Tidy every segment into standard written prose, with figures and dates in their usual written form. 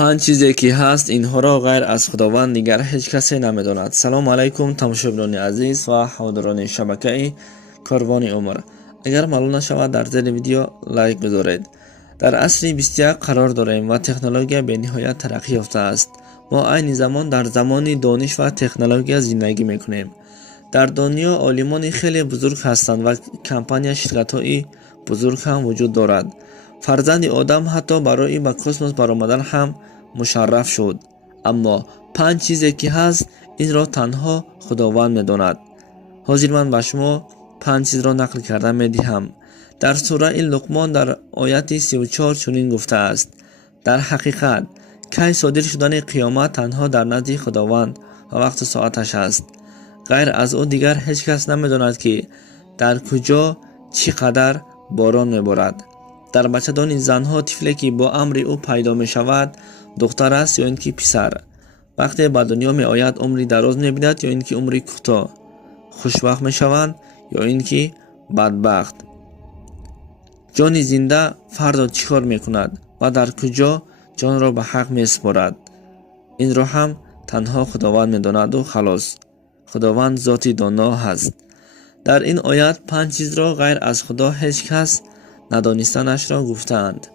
پنج چیزی که هست اینها غیر از خداوند دیگر هیچ کسی نمیداند. سلام علیکم تماشاگران عزیز و حاضران شبکه کاروان عمر. اگر معلوم نشود در زیر ویدیو لایک بذارید. در عصر 21 قرار داریم و تکنولوژی به نهایت ترقی یافته است. ما عین زمان در زمان دانش و تکنولوژی زندگی میکنیم. در دنیا عالمان خیلی بزرگ هستند و کمپانی شرکت‌های بزرگ هم وجود دارد. فرزند آدم حتی برای به کسموس برآمدن هم مشرف شد. اما پنج چیزی که هست این را تنها خداوند میداند. حاضر من به شما پنج چیز را نقل کرده میدهم. در سوره لقمان در آیت 34 چنین گفته است: در حقیقت کی صادر شدن قیامت تنها در نزد خداوند و وقت ساعتش است. غیر از او دیگر هیچ کس نمیداند که در کجا چقدر باران میبارد. در بچه‌دان زنها طفلی که با امر او پیدا می شود دختر است یا اینکه پسر، وقتی به دنیا می آید عمری دراز می بیند یا اینکه عمری کوتاه، خوشبخت می شوند یا اینکه بدبخت. جان زنده فردا چیکار می کند و در کجا جان را به حق می سپارد، این را هم تنها خداوند می داند و خلاص. خداوند ذاتی دانا هست. در این آیت پنج چیز را غیر از خدا هیچ کس ندانستنش را گفتند.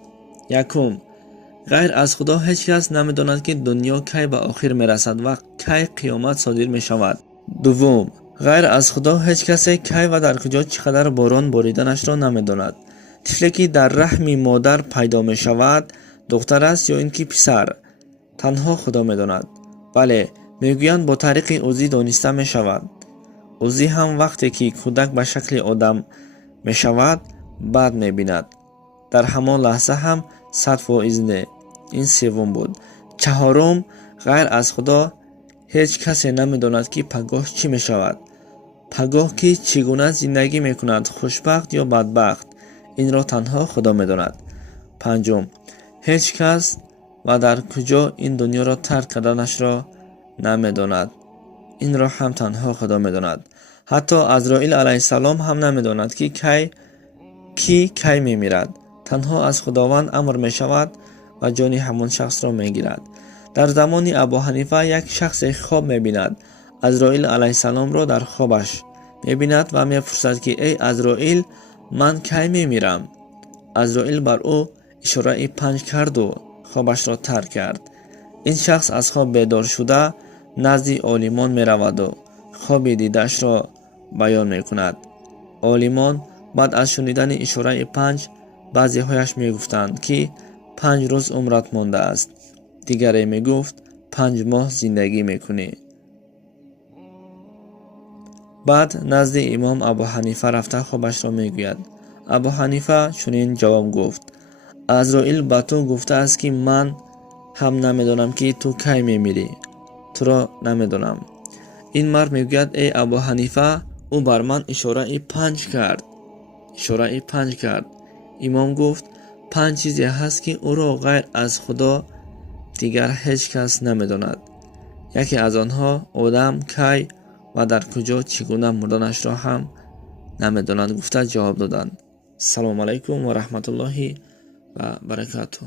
یکم، غیر از خدا هیچ کس نمیداند که دنیا کی به آخر میرسد و کی قیامت صادر می شود. دوم، غیر از خدا هیچ کسی کی و در کجا چقدر باران باریدنش را نمیداند. طفلی که در رحم مادر پیدا می شود دختر است یا اینکه پسر، تنها خدا میداند. بله، میگویند با طریق عضوی دانسته می شود. عضوی هم وقتی که کودک به شکل آدم می شود بعد می بیند. در همان لحظه هم 100% نه. این سوم بود. چهارم، غیر از خدا هیچ کسی نمی داند که پگاه چی می شود. پگاه که چگونه زندگی می کند، خوشبخت یا بدبخت، این را تنها خدا می داند. پنجم، هیچ کس و در کجا این دنیا را ترک کردنش را نمی داند. این را هم تنها خدا می داند. حتی عزرائیل علیه السلام هم نمی داند که کی می میرد. تنها از خداوند امر می شود و جان همان شخص را می گیرد. در زمان ابو حنیفه یک شخص خواب می بیند. عزرائیل علیه السلام را در خوابش می بیند و می پرسد که ای عزرائیل، من کی می میرم؟ عزرائیل بر او اشاره 5 کرد و خوابش را ترک کرد. این شخص از خواب بیدار شده نزد عالمان می رود و خواب دیدش را بیان می کند. عالمان بعد از شنیدن اشاره 5 بعضی هایش می گفتند که 5 روز عمرت مانده است. دیگری می گفت 5 ماه زندگی می کنی. بعد نزد امام ابو حنیفه رفته خوابش را می گوید. ابو حنیفه چنین جواب گفت: عزرائیل به تو گفته است که من هم نمیدانم که تو کی می میری. تو را نمیدانم. این مرد می گوید ای ابو حنیفه، او بر من اشاره 5 کرد. اشاره 5 کرد. امام گفت 5 چیزی هست که او را غیر از خدا دیگر هیچ کس نمیداند. یکی از آنها آدم کی و در کجا چگونه مردنش را هم نمیداند گفته جواب دادند. سلام علیکم و رحمت الله و برکاته.